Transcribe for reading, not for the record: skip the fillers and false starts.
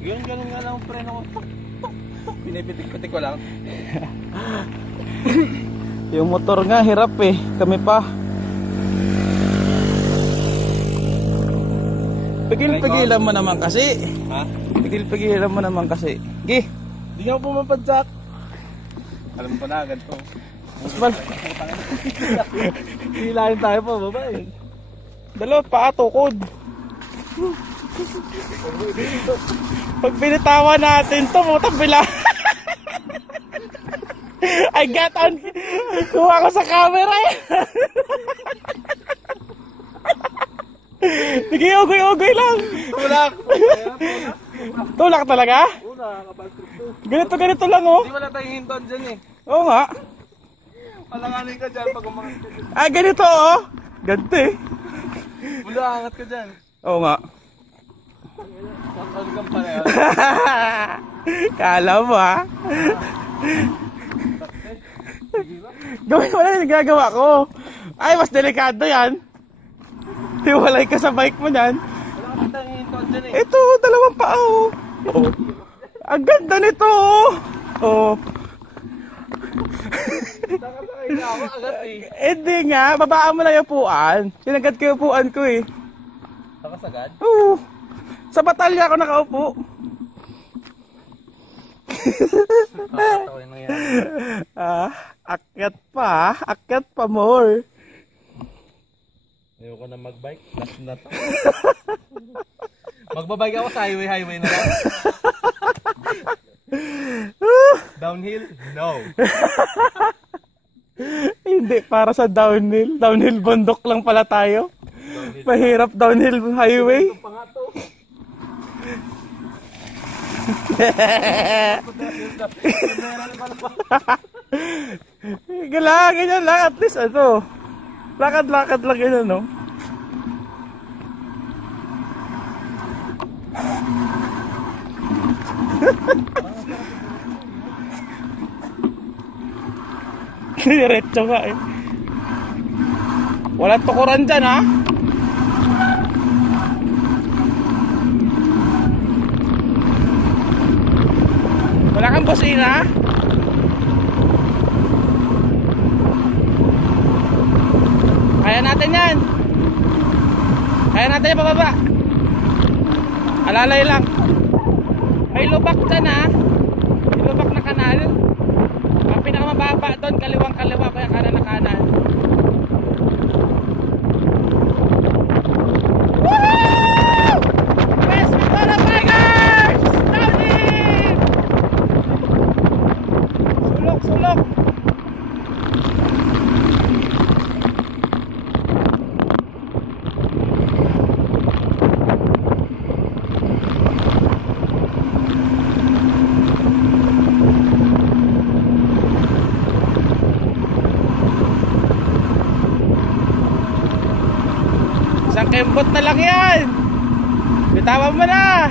Ganun nga lang ang preno ko. Pinipitik-pitik ko lang. Yung motor nga hirap eh. Kami pa. Pigil-pigilan mo naman kasi. Ha? Pigil-pigilan mo naman kasi. Gi. Hindi nga po mapadsak. Alam ko na agad to. Musbal. Hilahin tayo po, babae. Dalawa pa tukod. Pag binitawan natin to, putang bila. I got on. Kuha ko sa camera eh. Sige, ugoy-ugoy lang. Tulak. Tulak talaga? Una, kabaltrip to. Ganito lang oh. Hindi wala tayong hinton dyan eh. Oo nga. Palanganin ka dyan pag umangat ka dyan. Ah, ganito oh. Ganito eh. Mula, angat ka dyan. Oo nga. Sasal kang pareho. Kala mo ha. Gawin mo lang yung ginagawa ko. Ay, mas delikado yan. Hiwalay ka sa bike mo yan. Wala ka tayong hinton dyan eh. Ito, dalawang paa oh. Oh. Ang ganda nito oh. Oh. Nakasakay na ako agad eh. Hindi nga, babaan mo lang yung upuan. Sinagad ko yung upuan ko eh. Nakasagad? Oo. Sa batalya ako nakaupo. Nakakatawa yung nangyari. Akyat pa more. Ayoko na magbike. Last na to. Magbabike ako sa highway na lang. Downhill? No. Hindi, para sa downhill. Downhill bundok lang pala tayo. Downhill. Mahirap downhill highway. Ito pa nga to. Ganyan lang. At least ano. Lakad-lakad lang ganyan no. Diretso nga eh. Walang tukuran dyan ha. Wala kang busina. Kaya natin yan. Kaya natin yan pababa. Alalay lang. May lubak dyan ha. May lubak na kanal. Ang pinakamababa doon, kaliwang kaliwa, kaya kanan na kanan. Woohoo! West Victoria Tigers! Downhill! Sulok, sulok! Isang kembot na lang yan. Bitawan mo na.